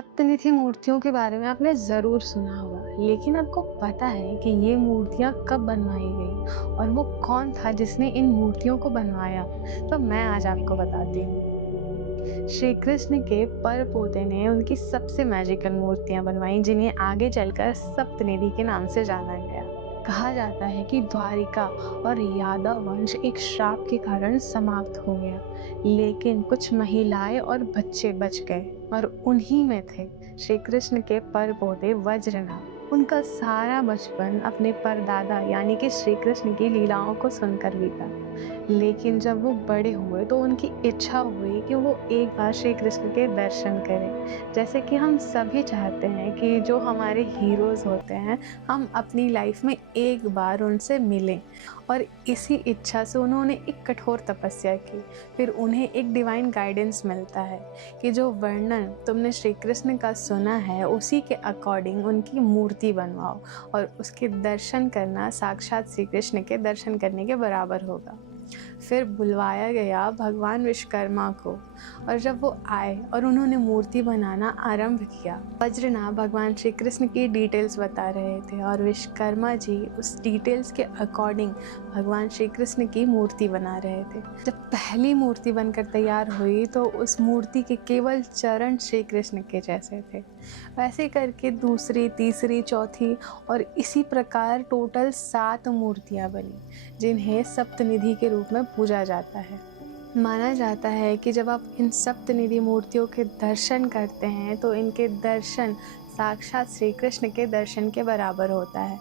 सप्तनिधि मूर्तियों के बारे में आपने ज़रूर सुना होगा, लेकिन आपको पता है कि ये मूर्तियाँ कब बनवाई गई और वो कौन था जिसने इन मूर्तियों को बनवाया? तो मैं आज आपको बताती हूँ। श्री कृष्ण के पर पोते ने उनकी सबसे मैजिकल मूर्तियाँ बनवाई, जिन्हें आगे चलकर सप्तनिधि के नाम से जाना गया। कहा जाता है कि द्वारिका और यादव वंश एक श्राप के कारण समाप्त हो गया, लेकिन कुछ महिलाएं और बच्चे बच गए और उन्हीं में थे श्री कृष्ण के परपोते वज्रनाभ। उनका सारा बचपन अपने परदादा यानी कि श्री कृष्ण की लीलाओं को सुनकर बीता। लेकिन जब वो बड़े हुए तो उनकी इच्छा हुई कि वो एक बार श्री कृष्ण के दर्शन करें। जैसे कि हम सभी चाहते हैं कि जो हमारे हीरोज़ होते हैं, हम अपनी लाइफ में एक बार उनसे मिलें, और इसी इच्छा से उन्होंने एक कठोर तपस्या की। फिर उन्हें एक डिवाइन गाइडेंस मिलता है कि जो वर्णन तुमने श्री कृष्ण का सुना है, उसी के अकॉर्डिंग उनकी मूर्ति बनवाओ और उसके दर्शन करना साक्षात श्री कृष्ण के दर्शन करने के बराबर होगा। फिर बुलवाया गया भगवान विश्वकर्मा को, और जब वो आए और उन्होंने मूर्ति बनाना आरंभ किया, वज्रनाभ भगवान श्री कृष्ण की डिटेल्स बता रहे थे और विश्वकर्मा जी उस डिटेल्स के अकॉर्डिंग भगवान श्री कृष्ण की मूर्ति बना रहे थे। जब पहली मूर्ति बनकर तैयार हुई तो उस मूर्ति के केवल चरण श्री कृष्ण के जैसे थे। वैसे करके दूसरी, तीसरी, चौथी और इसी प्रकार टोटल 7 मूर्तियां बनी, जिन्हें सप्तनिधि के रूप में पूजा जाता है। माना जाता है कि जब आप इन सप्तनिधि मूर्तियों के दर्शन करते हैं तो इनके दर्शन साक्षात श्री कृष्ण के दर्शन के बराबर होता है।